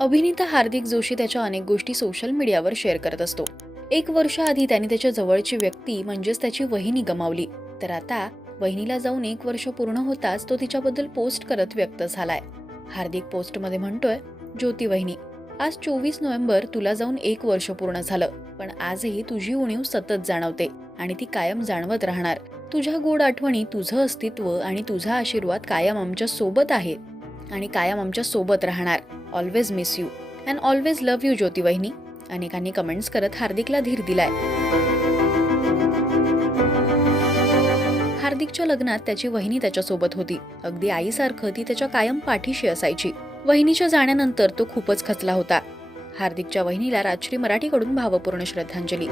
अभिनेता हार्दिक जोशी त्याच्या अनेक गोष्टी सोशल मीडियावर शेअर करत असतो. एक वर्ष आधी त्याने त्याच्या जवळची व्यक्ती म्हणजेच त्याची वहिनी गमावली. तर आता वहिनीला जाऊन एक वर्ष पूर्ण होताच तो तिच्याबद्दल पोस्ट करत व्यक्त झालाय. हार्दिक पोस्टमध्ये म्हणतोय ज्योती वहिनी आज चोवीस नोव्हेंबर तुला जाऊन एक वर्ष पूर्ण झालं पण आजही तुझी उणीव सतत जाणवते आणि ती कायम जाणवत राहणार. तुझ्या गोड आठवणी तुझं अस्तित्व आणि तुझा आशीर्वाद कायम आमच्यासोबत आहे आणि कायम आमच्यासोबत राहणार. Always miss you and always love you Jyoti वहिनी अनेकांनी कमेंट्स करत हार्दिकला धीर दिलाय. हार्दिकच्या लग्नात त्याची वहिनी त्याच्यासोबत होती. अगदी आईसारखं ती त्याच्या कायम पाठीशी असायची. वहिनीच्या जाण्यानंतर तो खूपच खचला होता. हार्दिकच्या वहिनीला राजश्री मराठीकडून भावपूर्ण श्रद्धांजली.